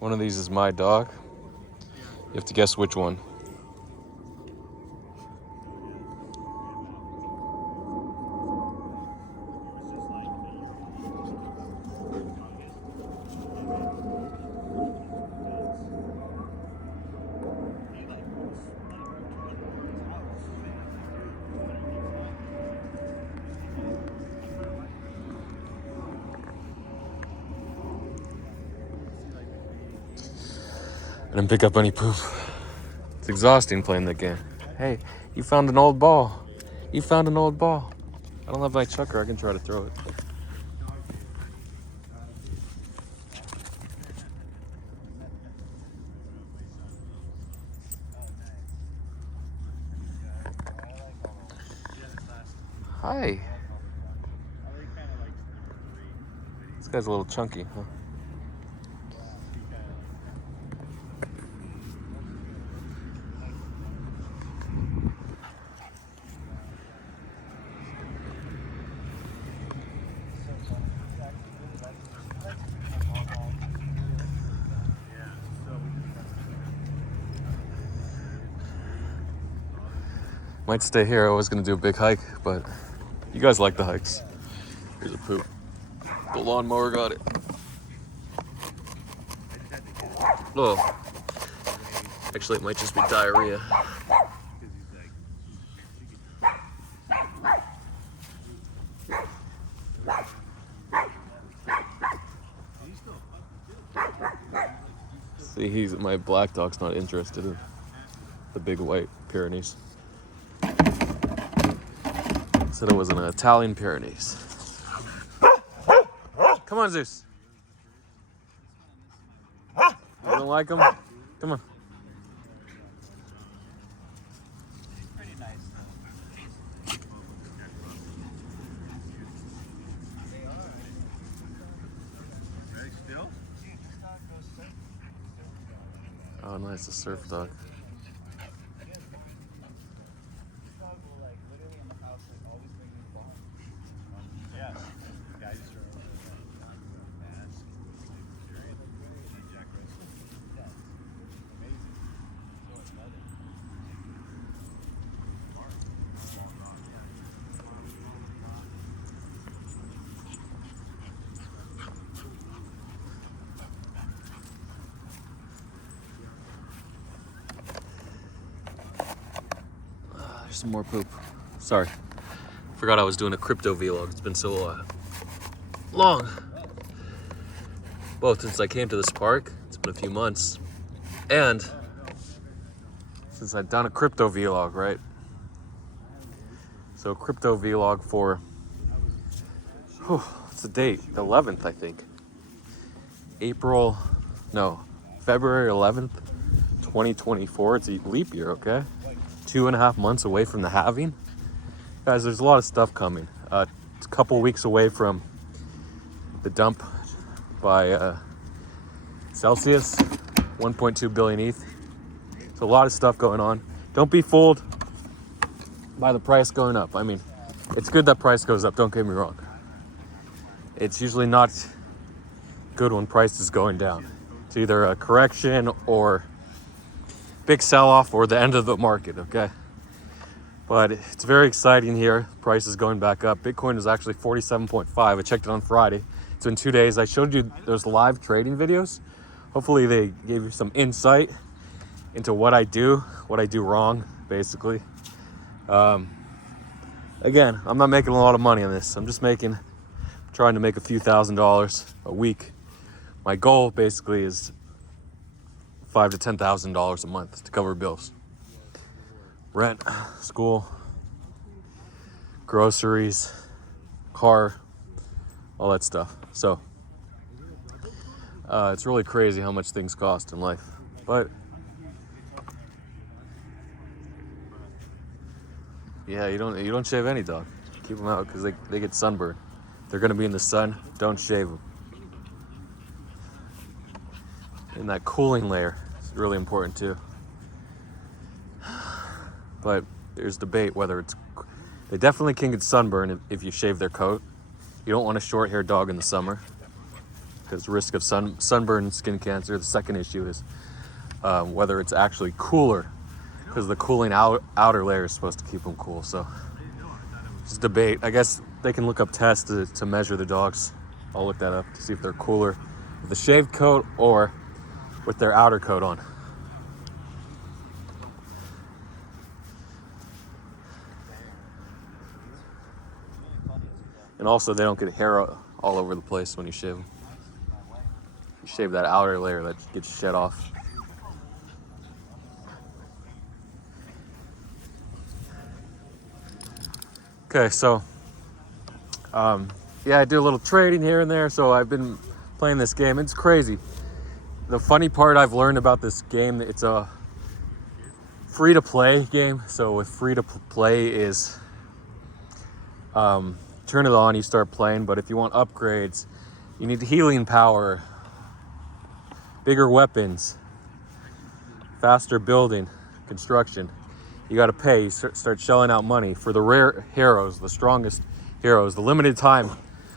One of these is my dog. You have to guess which one. I didn't pick up any poop. It's exhausting playing that game. Hey, you found an old ball. You found an old ball. I don't have my chucker. I can try to throw it. Hi. This guy's a little chunky, huh? Might stay here. I was gonna do a big hike, but you guys like the hikes. Here's a poop. The lawnmower got it. Oh. Actually, it might just be diarrhea. See, my black dog's not interested in the big white Pyrenees. Said it was an Italian Pyrenees. Come on, Zeus. You don't like them? Come on. Pretty nice though. Oh, nice, a surf dog. There's some more poop. Sorry. Forgot I was doing a crypto vlog. It's been so long. Both since I came to this park, it's been a few months, and since I've done a crypto vlog, right? So crypto vlog for, what's the date? The 11th, I think. February 11th, 2024. It's a leap year, okay? 2.5 months away from the halving. Guys, there's a lot of stuff coming. It's a couple weeks away from the dump by Celsius, 1.2 billion ETH. So a lot of stuff going on. Don't be fooled by the price going up. I mean, it's good that price goes up, don't get me wrong. It's usually not good when price is going down. It's either a correction or big sell-off or the end of the market, okay? But it's very exciting here. Price is going back up. Bitcoin is actually 47.5. I checked it on Friday. It's been 2 days. I showed you those live trading videos. Hopefully they gave you some insight into what I do wrong, basically. Again, I'm not making a lot of money on this. I'm just trying to make a few $1,000s a week. My goal basically is $5,000 to $10,000 a month to cover bills. Rent, school, groceries, car, all that stuff. So it's really crazy how much things cost in life. But yeah, you don't shave any dog. Keep them out because they get sunburned. They're gonna be in the sun. Don't shave them. And that cooling layer is really important too. But there's debate whether they definitely can get sunburned if you shave their coat. You don't want a short-haired dog in the summer. because risk of sunburn, skin cancer. The second issue is whether it's actually cooler, because the cooling outer layer is supposed to keep them cool. So just debate. I guess they can look up tests to measure the dogs. I'll look that up to see if they're cooler with the shaved coat or with their outer coat on. And also, they don't get hair all over the place when you shave them. You shave that outer layer that gets shed off. Okay, so yeah, I do a little trading here and there. So I've been playing this game. It's crazy. The funny part I've learned about this game, it's a free-to-play game. So with free-to-play is turn it on, you start playing. But if you want upgrades, you need healing power, bigger weapons, faster building, construction. You got to pay. You start shelling out money for the rare heroes, the strongest heroes, the limited time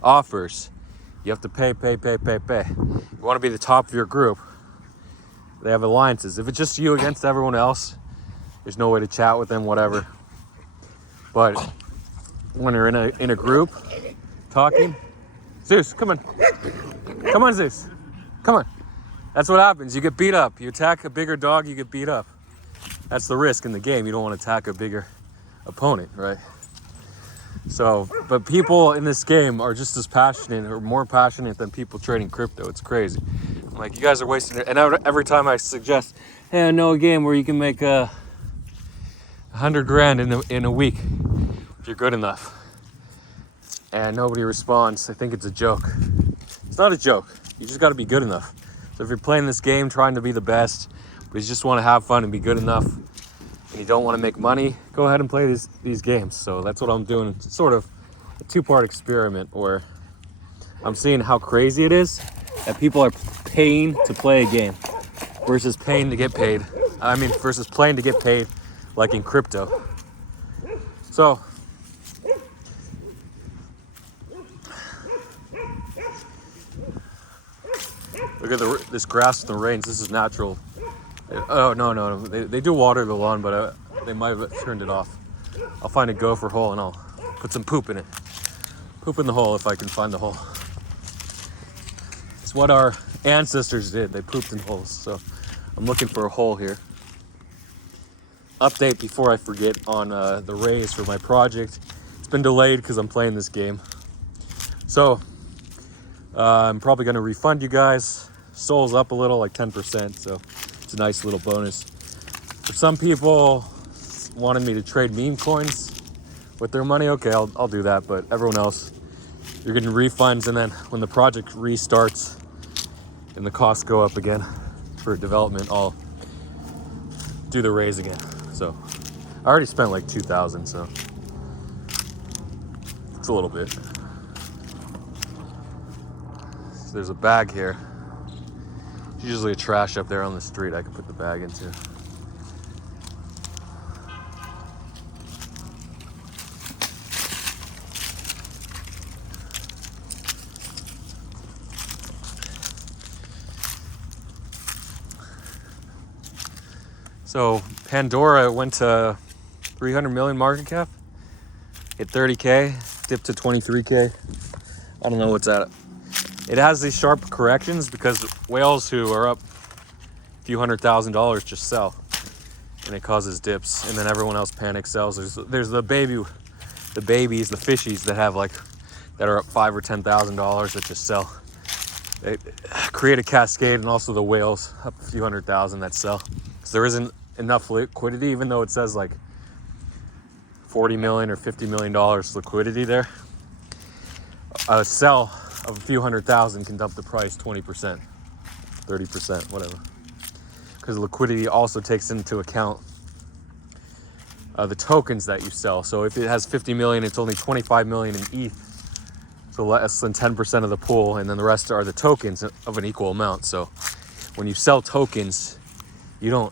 offers. You have to pay. You want to be the top of your group. They have alliances. If it's just you against everyone else, there's no way to chat with them, whatever. But when you're in a group talking, Zeus, come on, Zeus, come on. That's what happens. You get beat up. You attack a bigger dog, you get beat up. That's the risk in the game. You don't want to attack a bigger opponent, right? So, but people in this game are just as passionate or more passionate than people trading crypto. It's crazy. I'm like, you guys are wasting it. And every time I suggest, hey, I know a game where you can make $100,000 in a week if you're good enough. And nobody responds. I think it's a joke. It's not a joke. You just got to be good enough. So if you're playing this game trying to be the best, but you just want to have fun and be good enough, and you don't want to make money, go ahead and play these games. So that's what I'm doing. It's sort of a two-part experiment where I'm seeing how crazy it is that people are paying to play a game versus paying to get paid. Versus playing to get paid, like in crypto. So look at this grass in the rains. This is natural. Oh, no. They do water the lawn, but they might have turned it off. I'll find a gopher hole and I'll put some poop in it. Poop in the hole if I can find the hole. It's what our ancestors did. They pooped in holes. So I'm looking for a hole here. Update before I forget on the raise for my project. It's been delayed because I'm playing this game. So I'm probably going to refund you guys. Sol's up a little, like 10%. So it's a nice little bonus. For some people wanted me to trade meme coins with their money. Okay, I'll do that. But everyone else, you're getting refunds. And then when the project restarts and the costs go up again for development, I'll do the raise again. So I already spent like 2,000, so it's a little bit. So there's a bag here. There's usually a trash up there on the street I can put the bag into. So Pandora went to 300 million market cap, hit 30K, dipped to 23K. I don't know what's at it. It has these sharp corrections because whales who are up a few $100,000 just sell, and it causes dips, and then everyone else panic sells. There's the babies, the fishies that are up $5,000 or $10,000 that just sell. They create a cascade, and also the whales up a few $100,000 that sell. So there isn't enough liquidity, even though it says like $40 million or $50 million liquidity there. A sell of a few $100,000 can dump the price 20%, 30%, whatever. Because liquidity also takes into account the tokens that you sell. So if it has 50 million, it's only 25 million in ETH. So less than 10% of the pool, and then the rest are the tokens of an equal amount. So when you sell tokens, you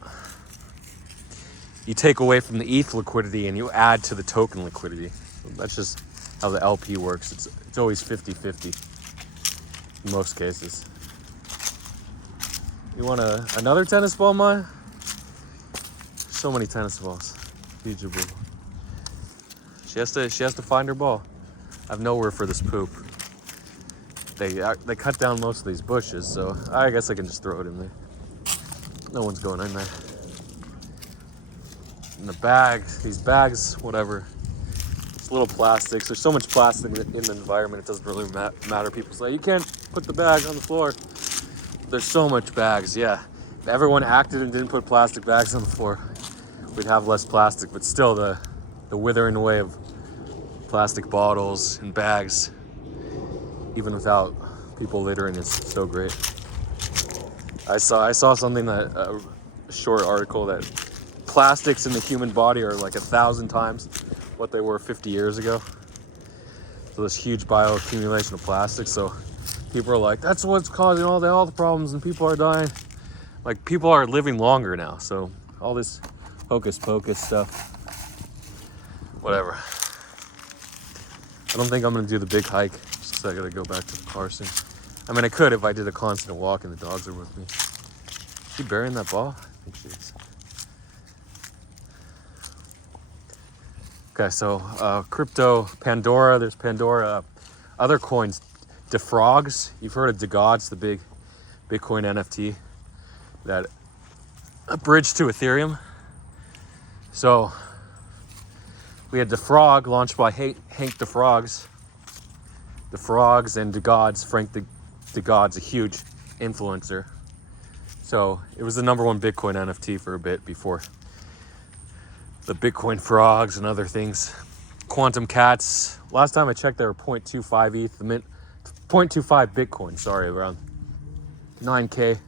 take away from the ETH liquidity and you add to the token liquidity. So that's just how the LP works. It's always 50-50. in most cases. You want another tennis ball, Maya? So many tennis balls. Huge. She has to find her ball. I have nowhere for this poop. They cut down most of these bushes, so I guess I can just throw it in there. No one's going in there. In the bag, these bags, whatever. It's little plastics. There's so much plastic in the environment, it doesn't really matter. People say, you can't put the bag on the floor. There's so much bags, yeah. If everyone acted and didn't put plastic bags on the floor, we'd have less plastic, but still the withering away of plastic bottles and bags, even without people littering, is so great. I saw something that a short article that plastics in the human body are like 1,000 times what they were 50 years ago. So this huge bioaccumulation of plastic. So people are like, that's what's causing all the health problems and people are dying. Like, people are living longer now. So all this hocus pocus stuff, whatever. I don't think I'm gonna do the big hike, just 'cause I gotta go back to the car soon. I mean, I could if I did a constant walk and the dogs are with me. Is she burying that ball? I think she is. Okay, so crypto, Pandora, there's Pandora. Other coins, Defrogs. You've heard of DeGods, the big Bitcoin NFT, that a bridge to Ethereum. So we had Defrog, launched by Hank Defrogs. Defrogs and DeGods. Frank DeGods, a huge influencer. So it was the #1 Bitcoin NFT for a bit before the Bitcoin frogs and other things. Quantum Cats. Last time I checked, they were 0.25 ETH. The mint, 0.25 Bitcoin. Sorry, around 9K.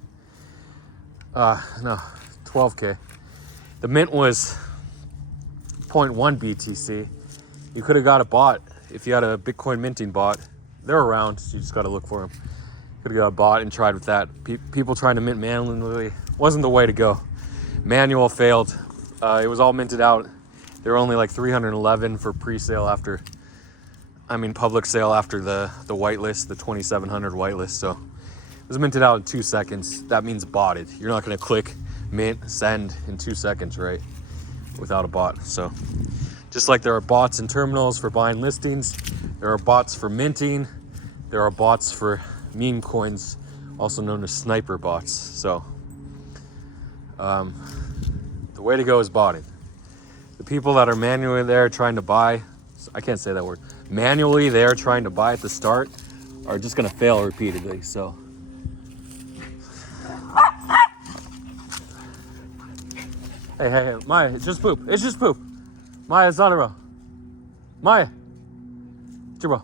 No, 12K. The mint was 0.1 BTC. You could have got a bot if you had a Bitcoin minting bot. They're around. So you just got to look for them. Could have got a bot and tried with that. People trying to mint manually wasn't the way to go. Manual failed. It was all minted out. There were only like 311 for pre-sale public sale after the whitelist, the 2,700 whitelist. So it was minted out in 2 seconds. That means botted. You're not going to click mint, send in 2 seconds, right? Without a bot. So just like there are bots in terminals for buying listings, there are bots for minting, there are bots for meme coins, also known as sniper bots. So the way to go is botting. The people that are manually there trying to buy, I can't say that word, manually there trying to buy at the start are just going to fail repeatedly. So hey, Maya, it's just poop. It's just poop. Maya, it's not a row. Maya, it's your row.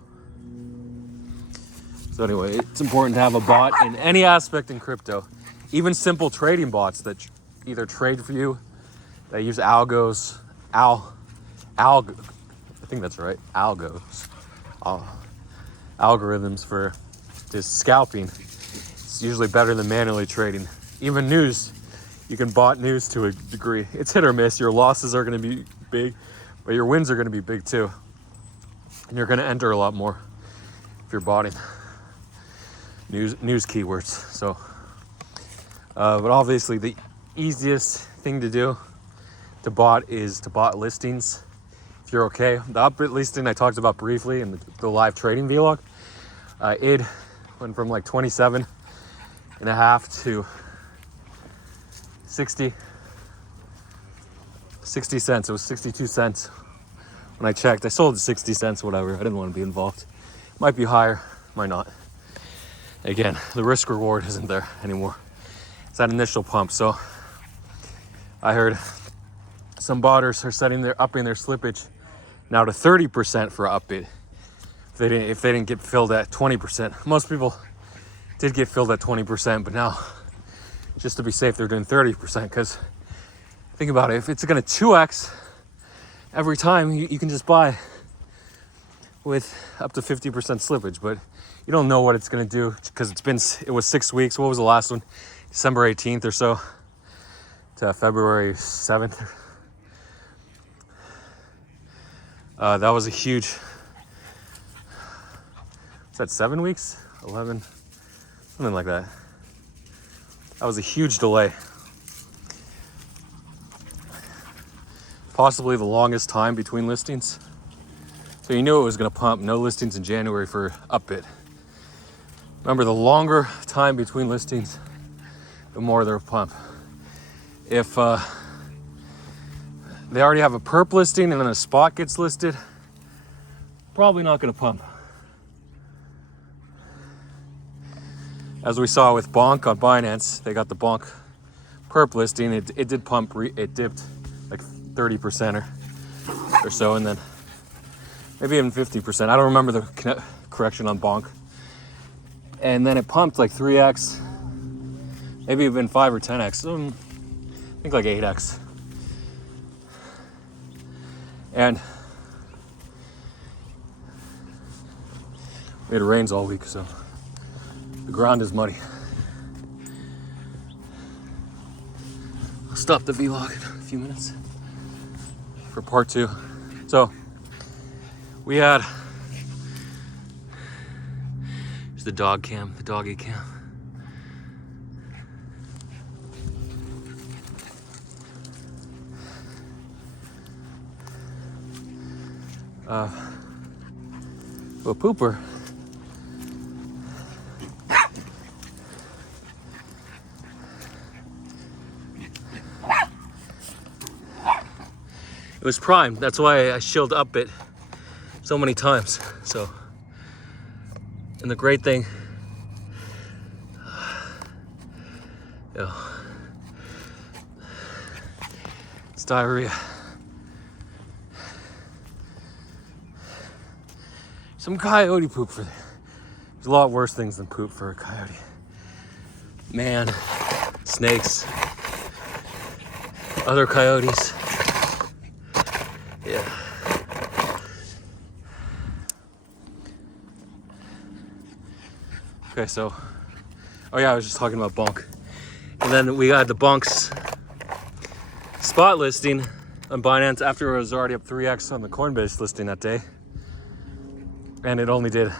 So anyway, it's important to have a bot in any aspect in crypto. Even simple trading bots that either trade for you, that use algos, I think that's right, algorithms for just scalping. It's usually better than manually trading. Even news, you can bot news to a degree. It's hit or miss. Your losses are going to be big, but your wins are going to be big too. And you're going to enter a lot more if you're botting news keywords. So, but obviously the easiest thing to do to bot is to bot listings. If you're okay, the Upbit listing I talked about briefly in the live trading vlog, it went from like 27 and a half to 60 cents. It was 62 cents when I checked. I sold it 60 cents, whatever. I didn't want to be involved. Might be higher, might not. Again, the risk reward isn't there anymore. It's that initial pump. So I heard some botters are upping their slippage now to 30% for Upbit. If they didn't get filled at 20%. Most people did get filled at 20%, but now just to be safe, they're doing 30%. Because think about it, if it's going to 2x every time, you can just buy with up to 50% slippage. But you don't know what it's going to do because it was 6 weeks. What was the last one? December 18th or so to February 7th. That was a huge, is that 7 weeks? 11, Something like that. That was a huge delay. Possibly the longest time between listings. So you knew it was going to pump. No listings in January for Upbit. Remember, the longer time between listings, the more they'll pump. If they already have a perp listing and then a spot gets listed, probably not going to pump. As we saw with Bonk on Binance, they got the Bonk perp listing. It did pump. It dipped like 30% or so, and then maybe even 50%. I don't remember the correction on Bonk. And then it pumped like 3x, maybe even 5 or 10x. I think like 8x. And we had rains all week, so the ground is muddy. I'll stop the vlog in a few minutes for part 2. So we had the dog cam, the doggy cam. Well, pooper. It was prime. That's why I shilled Upbit so many times. So. And the great thing, it's diarrhea. Some coyote poop for there. There's a lot worse things than poop for a coyote. Man, snakes, other coyotes. Yeah. Okay, so, oh yeah, I was just talking about Bonk. And then we got the Bonk's spot listing on Binance after it was already up 3x on the Coinbase listing that day. And it only did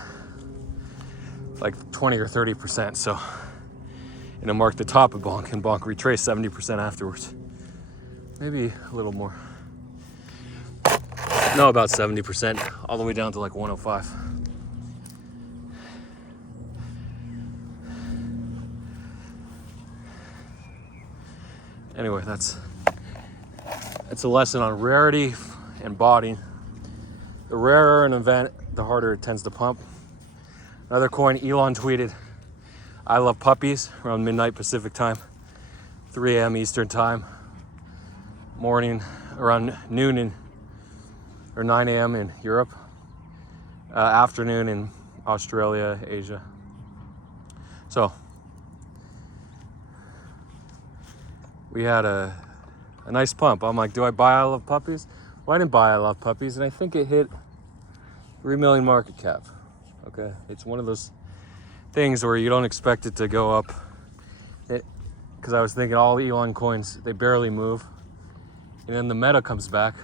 like 20 or 30%, so, and it marked the top of Bonk, and Bonk retraced 70% afterwards. Maybe a little more. No, about 70%, all the way down to like 105. Anyway, that's a lesson on rarity and body. The rarer an event, the harder it tends to pump. Another coin, Elon tweeted, "I love puppies," around midnight Pacific time, 3 a.m. Eastern time, morning around noon or 9 a.m. in Europe, afternoon in Australia, Asia. So we had a nice pump. I'm like, do I buy I Love Puppies? Well, I didn't buy I Love Puppies, and I think it hit 3 million market cap. Okay, it's one of those things where you don't expect it to go up. Because I was thinking all Elon coins, they barely move. And then the meta comes back,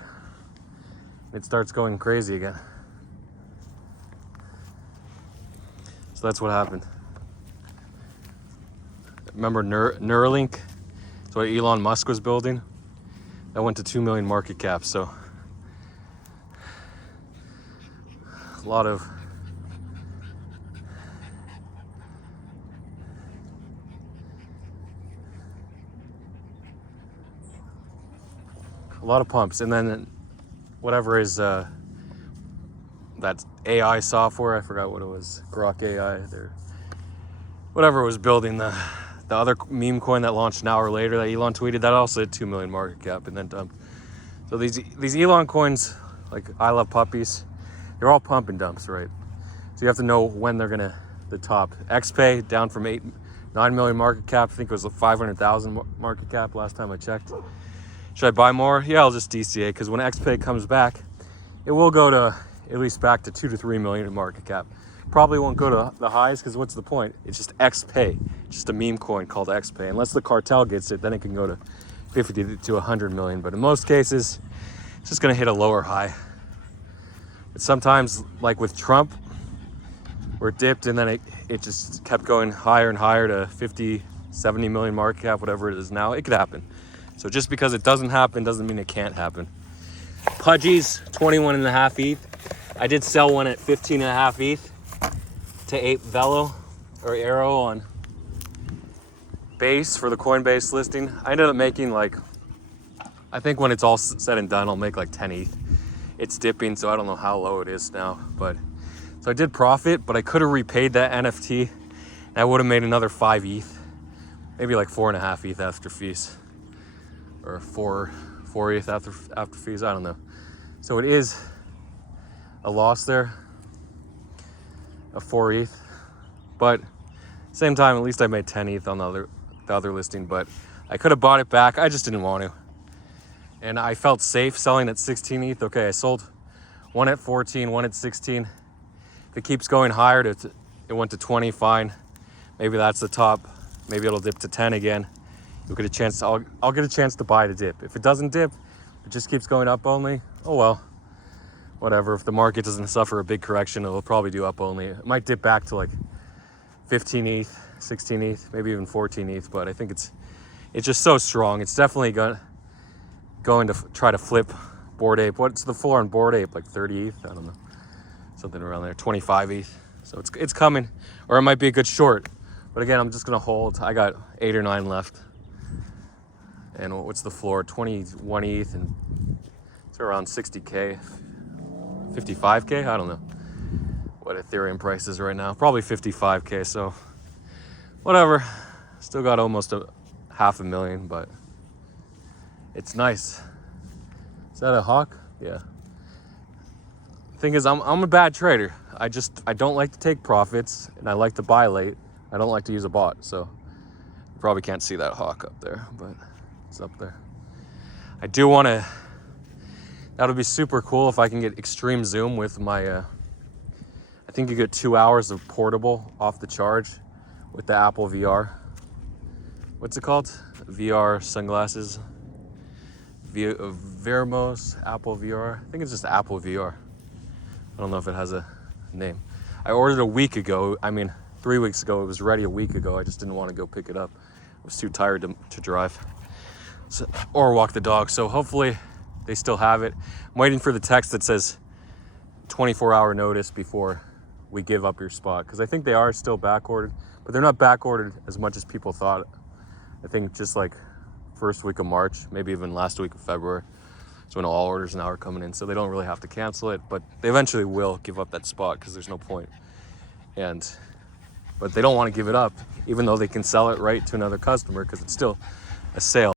it starts going crazy again. So that's what happened. Remember Neuralink? That's what Elon Musk was building. That went to 2 million market cap, so a lot of pumps. And then whatever is that AI software, I forgot what it was, Grok AI, or whatever was building the other meme coin that launched an hour later that Elon tweeted, that also had 2 million market cap and then dumped. So these Elon coins, like I Love Puppies, they're all pump and dumps, right? So you have to know when they're gonna the top. XPay down from 9 million market cap. I think it was 500,000 market cap last time I checked. Should I buy more? Yeah, I'll just DCA, because when XPay comes back, it will go to at least back to 2 to 3 million in market cap. Probably won't go to the highs, because what's the point? It's just XPay, just a meme coin called XPay. Unless the cartel gets it, then it can go to 50 to 100 million. But in most cases, it's just gonna hit a lower high. But sometimes, like with Trump, where it dipped and then it just kept going higher and higher to 50, 70 million market cap, whatever it is now. It could happen. So just because it doesn't happen doesn't mean it can't happen. Pudgies, 21.5 ETH. I did sell one at 15.5 ETH to Ape Velo or Arrow on Base for the Coinbase listing. I ended up making like, I think when it's all said and done, I'll make like 10 ETH. It's dipping, so I don't know how low it is now, but so I did profit, but I could have repaid that NFT and I would have made another 5 ETH, maybe like 4.5 ETH after fees, or 4 ETH after fees, I don't know. So it is a loss there of 4 ETH, but same time, at least I made 10 ETH on the other listing, but I could have bought it back. I just didn't want to. And I felt safe selling at 16 ETH. Okay, I sold one at 14, one at 16. If it keeps going higher, it went to 20, fine. Maybe that's the top. Maybe it'll dip to 10 again. You'll get a chance to, I'll get a chance to buy the dip. If it doesn't dip, it just keeps going up only. Oh well, whatever. If the market doesn't suffer a big correction, it'll probably do up only. It might dip back to like 15 ETH, 16 ETH, maybe even 14 ETH, but I think it's just so strong. It's definitely going to try to flip Bored Ape. What's the floor on Bored Ape? Like 30 ETH? I don't know. Something around there. 25 ETH. So it's coming. Or it might be a good short. But again, I'm just going to hold. I got 8 or 9 left. And what's the floor? 21 ETH. And it's around 60K. 55K? I don't know what Ethereum price is right now. Probably 55K. So whatever. Still got almost $500,000, but it's nice. Is that a hawk? Yeah. Thing is, I'm a bad trader. I don't like to take profits, and I like to buy late. I don't like to use a bot, so you probably can't see that hawk up there, but it's up there. I do want to. That would be super cool if I can get extreme zoom with my. I think you get 2 hours of portable off the charge with the Apple VR. What's it called? VR sunglasses. Vermos Apple VR. I think it's just Apple VR. I don't know if it has a name. I ordered a week ago. I mean, 3 weeks ago. It was ready a week ago. I just didn't want to go pick it up. I was too tired to drive or walk the dog. So hopefully they still have it. I'm waiting for the text that says 24-hour notice before we give up your spot, because I think they are still back ordered, but they're not back ordered as much as people thought. I think just like first week of March, maybe even last week of February. That's when all orders now are coming in, so they don't really have to cancel it, but they eventually will give up that spot because there's no point. But they don't want to give it up, even though they can sell it right to another customer because it's still a sale.